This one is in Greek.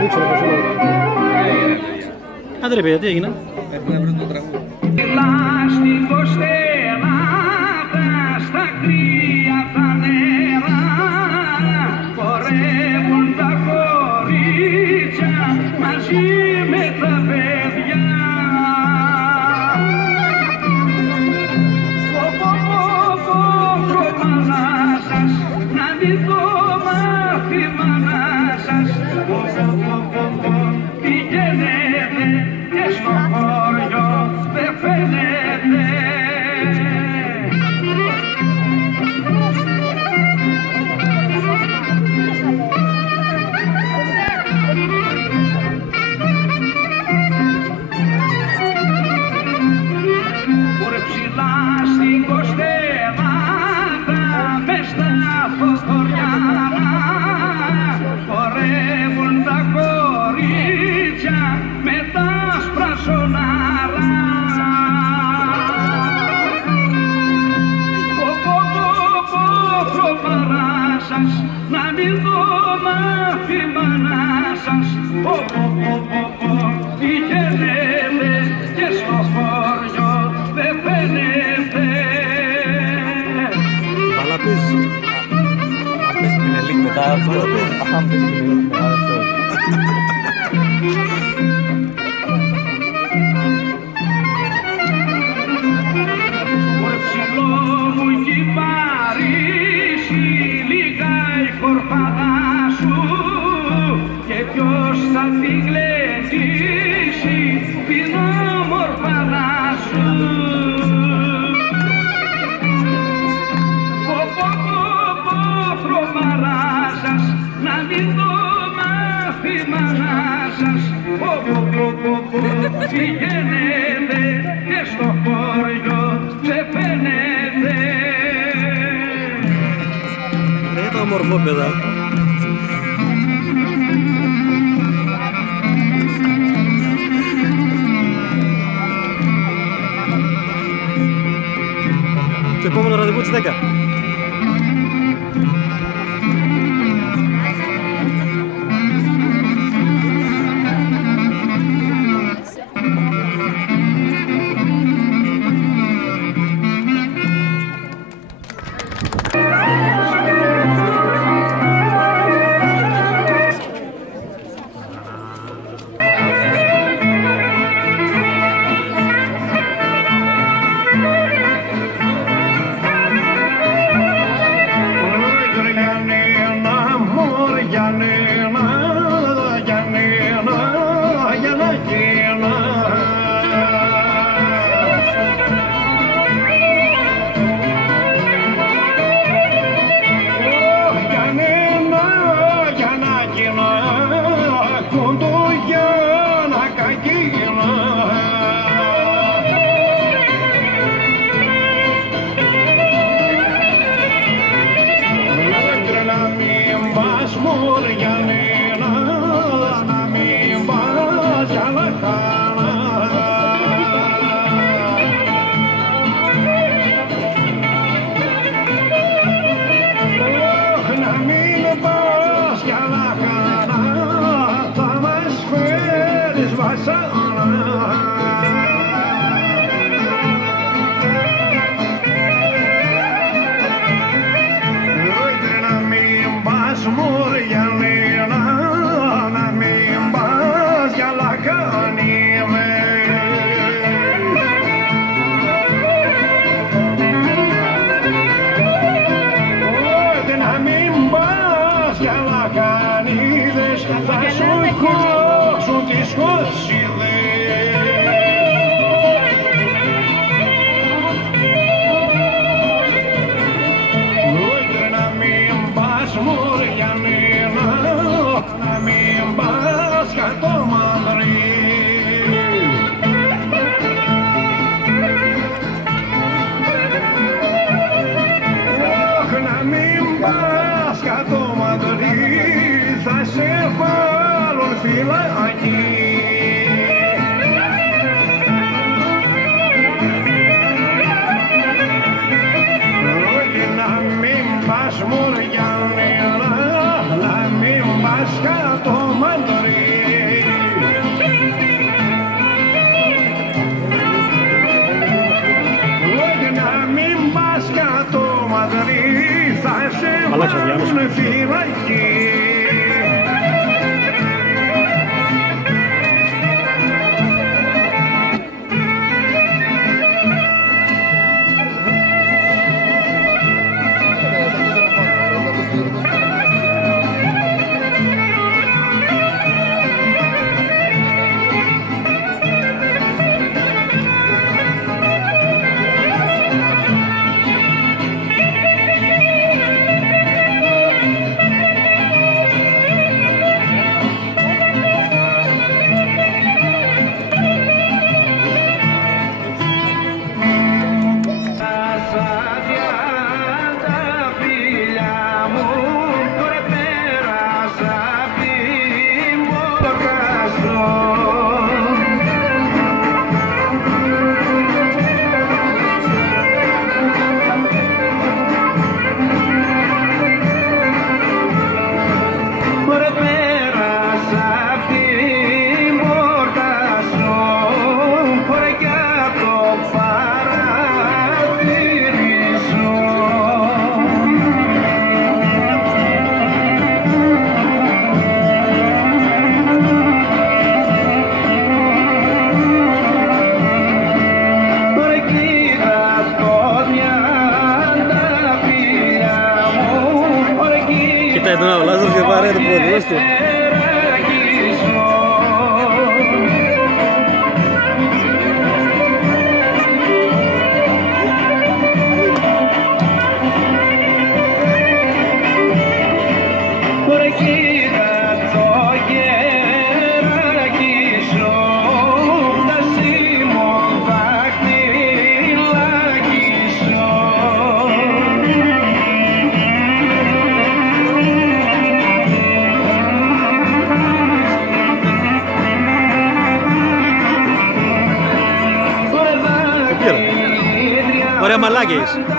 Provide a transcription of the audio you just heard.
ανοίξω να προσφέρω. Άντε ρε παιδιά, τι έγινε? Πρέπει να βρω το τραγούδι. Στα κρύα τα νερά χορεύουν τα κορίτσια μαζί με τα παιδιά. Τρομαλά σας να μην το μάθει μάνα σας. Πηγαίνετε και στο χωριό δεν φαίνεται. Να μην το μάθει μάνα σας. Πηγαίνετε και στο χωριό δεν φαίνεται. Παλαπείς. Πες την ελίκ μετά αυτό. Αχα, πες την ελίκ μετά αυτό. Ωραία ψηλό μου έχει Παρίσι, λίγα η κορφάδα σου και ποιος θα τη γλεντήσει την όμορφαδά σου. Τρομαρά σας να μην το μάθει μάνα σας. Πηγαίνετε και στο χωριό δεν φαίνεται. Το όμορφο παιδά. Το επόμενο ραντεβού τις 10. Μουρ για νερά, να μην πας κάτω μαντρί. αλλάξω διάμεσο. Κοιτάει τον άλλο Λάζαρος και πάρε το πόδι του. Ωραία μαλάκες.